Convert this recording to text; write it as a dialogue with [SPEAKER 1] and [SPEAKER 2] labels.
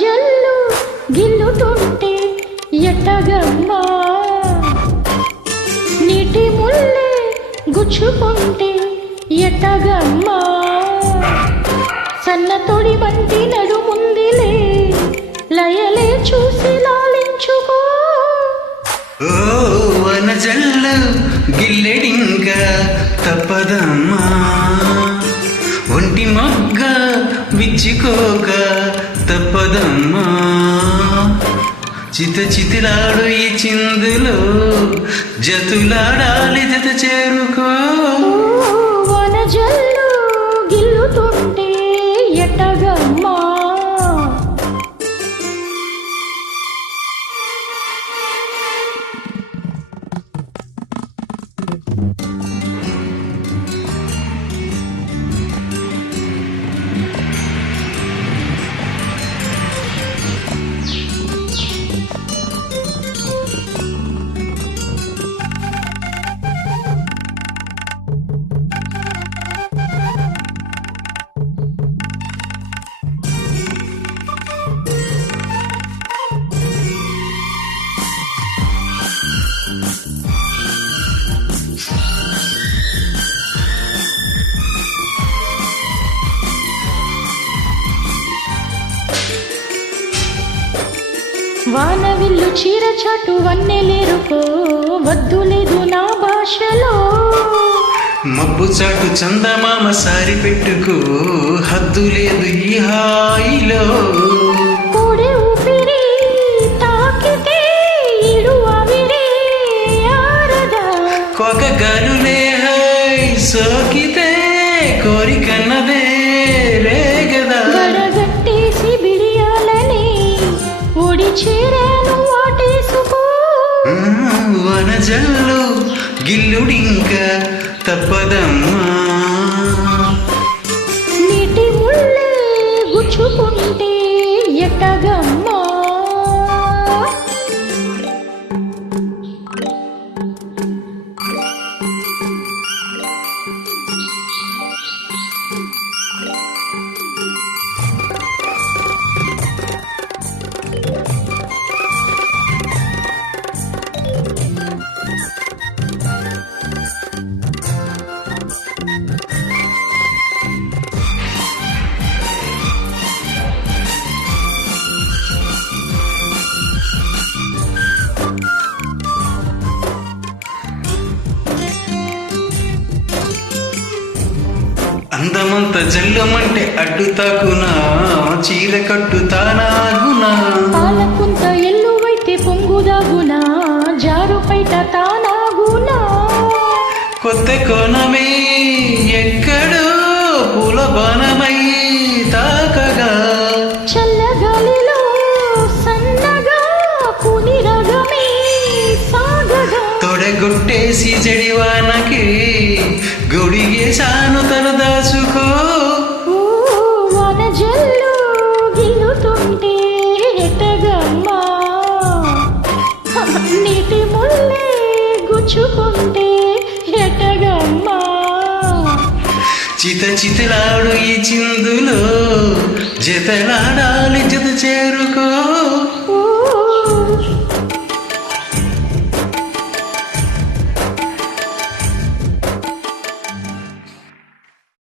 [SPEAKER 1] జల్లు గిల్లుతుంటే ఎట్టగమ్మా? నీటి ముల్లే గుచ్చుకుంటే ఎట్టగమ్మా? సన్న తొడి వంటి నడుముందిలే లయలే చూసి లాలించుకో.
[SPEAKER 2] వన జల్ల గిల్లెడింక తప్పదమ్మా. ఒంటి మొగ్గ విచ్చుకోక తప్పదమ్మా చిత చితిలాడు ఈ చిందులో జతులాడాలి జత చేరుకో.
[SPEAKER 1] వానవిల్లు చీర చాటు వన్నెలేరుకో వద్దు లేదు నా భాషలో.
[SPEAKER 2] మబ్బు చాటు చందమామ సారి పెట్టుకో హద్దు లేదు ఈ హాయిలో. కొక గనులే హై సోకితే కోరికన్నదే. గిల్లుడింక తప్పదమ్మా.
[SPEAKER 1] నీటి ముళ్ళే గుచ్చుకుంటే ఎట్టగా
[SPEAKER 2] అందమంత జల్లమంటే అడ్డు తాకునా చీర కట్టు తానాగునా
[SPEAKER 1] పాలకుంత ఎల్లువైతే పొంగుదాగునా జారు పైట తానాగునా
[SPEAKER 2] కొత్త కోణమే ఎక్కడో పూల బాణమై తాకగా.
[SPEAKER 1] చల్లగాలిలో సన్నగా పుని రగమే సాగగా.
[SPEAKER 2] తొడగొట్టేసి జడివానకి గొడిగేశాను తన
[SPEAKER 1] పుచ్చుకుంటే ఎట్టగమ్మా
[SPEAKER 2] చిత చితలాడు ఈ చిందులో జతలాడాలి జత చేరుకో.